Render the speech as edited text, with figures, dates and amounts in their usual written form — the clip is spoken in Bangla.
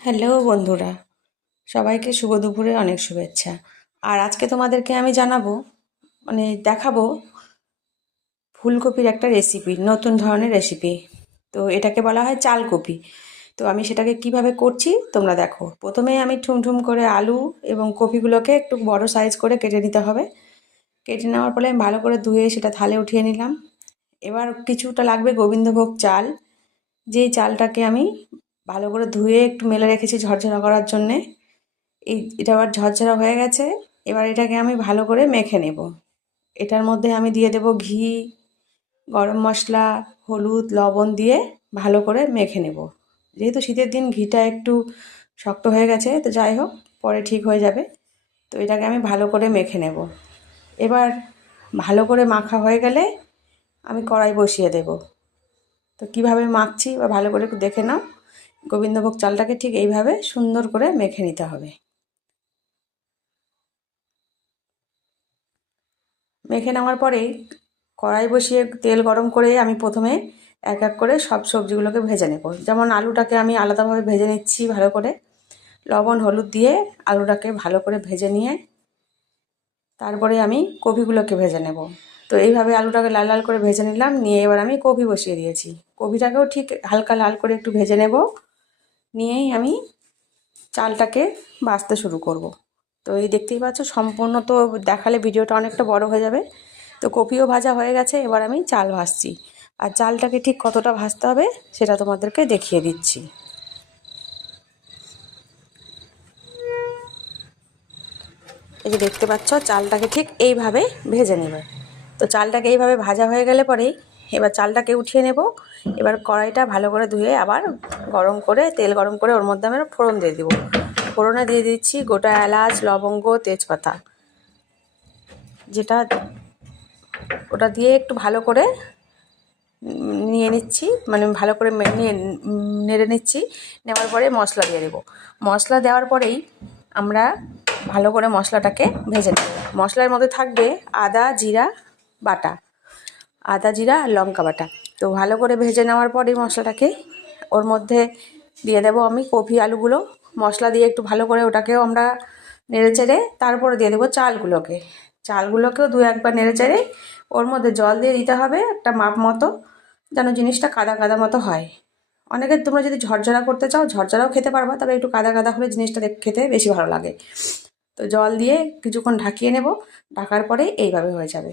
হ্যালো বন্ধুরা, সবাইকে শুভ দুপুরে অনেক শুভেচ্ছা। আর আজকে তোমাদেরকে আমি জানাবো, দেখাবো ফুলকপির একটা রেসিপি, নতুন ধরনের রেসিপি। তো এটাকে বলা হয় চালকপি। তো আমি সেটাকে কিভাবে করছি তোমরা দেখো। প্রথমে আমি ঠুমঠুম করে আলু এবং কপিগুলোকে একটু বড় সাইজ করে কেটে নিতে হবে। কেটে নেওয়ার পরে আমি ভালো করে ধুয়ে সেটা থালে উঠিয়ে নিলাম। এবার কিছুটা লাগবে গোবিন্দভোগ চাল, যেই চালটাকে আমি ভালো করে ধুয়ে একটু মেলে রেখেছি ঝরঝরা করার জন্যে। এটা আবার ঝরঝরা হয়ে গেছে। এবার এটাকে আমি ভালো করে মেখে নেব। এটার মধ্যে আমি দিয়ে দেব ঘি, গরম মশলা, হলুদ, লবণ দিয়ে ভালো করে মেখে নেব। যেহেতু শীতের দিন ঘিটা একটু শক্ত হয়ে গেছে, তো যাই হোক, পরে ঠিক হয়ে যাবে। তো এটাকে আমি ভালো করে মেখে নেব। এবার ভালো করে মাখা হয়ে গেলে আমি কড়াই বসিয়ে দেব। তো কিভাবে মাখছি বা ভালো করে একটু দেখে নাও। গোবিন্দভোগ চালটাকে ঠিক এইভাবে সুন্দর করে মেখে নিতে হবে। মেখে নেওয়ার পরেই কড়াই বসিয়ে তেল গরম করে আমি প্রথমে এক এক করে সব সবজিগুলোকে ভেজে নেব। যেমন আলুটাকে আমি আলাদাভাবে ভেজে নিচ্ছি ভালো করে, লবণ হলুদ দিয়ে আলুটাকে ভালো করে ভেজে নিয়ে তারপরে আমি কপিগুলোকে ভেজে নেব। তো এইভাবে আলুটাকে লাল লাল করে ভেজে নিলাম, নিয়ে এবার আমি কপি বসিয়ে দিয়েছি। কপিটাকেও ঠিক হালকা লাল করে একটু ভেজে নেব, নিয়েই আমি চালটাকে ভাজতে শুরু করব। তো এই দেখতেই পাচ্ছ, সম্পূর্ণ তো দেখালে ভিডিওটা অনেকটা বড় হয়ে যাবে। তো কপিও ভাজা হয়ে গেছে, এবার আমি চাল ভাজছি। আর চালটাকে ঠিক কতটা ভাজতে হবে সেটা তোমাদেরকে দেখিয়ে দিচ্ছি। এই যে দেখতে পাচ্ছ, চালটাকে ঠিক এইভাবে ভেজে নেবে। তো চালটাকে এইভাবে ভাজা হয়ে গেলে পরেই এবার চালটাকে উঠিয়ে নেব। এবার কড়াইটা ভালো করে ধুয়ে আবার গরম করে, তেল গরম করে ওর মধ্যে আমি ফোড়ন দিয়ে দেবো। ফোড়নে দিয়ে দিচ্ছি গোটা এলাচ, লবঙ্গ, তেজপাতা, যেটা ওটা দিয়ে একটু ভালো করে নিয়ে নিচ্ছি, ভালো করে নেড়ে নিচ্ছি। নেওয়ার পরে মশলা দিয়ে দেবো। মশলা দেওয়ার পরেই আমরা ভালো করে মশলাটাকে ভেজে নেব। মশলার মধ্যে থাকবে আদা জিরা বাটা, আদা জিরা আর লঙ্কা বাটা। তো ভালো করে ভেজে নেওয়ার পরেই মশলাটাকে ওর মধ্যে দিয়ে দেবো আমি কপি আলুগুলো। মশলা দিয়ে একটু ভালো করে ওটাকেও আমরা নেড়ে চেড়ে তারপরে দিয়ে দেবো চালগুলোকে। চালগুলোকেও দু একবার নেড়ে চেড়ে ওর মধ্যে জল দিয়ে দিতে হবে একটা মাপ মতো, যেন জিনিসটা কাদা কাদা মতো হয়। অনেকে তোমরা যদি ঝরঝরা করতে চাও ঝরঝরাও খেতে পারবা, তবে একটু কাদা কাদা হলে জিনিসটা খেতে বেশি ভালো লাগে। তো জল দিয়ে কিছুক্ষণ ঢাকিয়ে নেব। ঢাকার পরে এইভাবে হয়ে যাবে।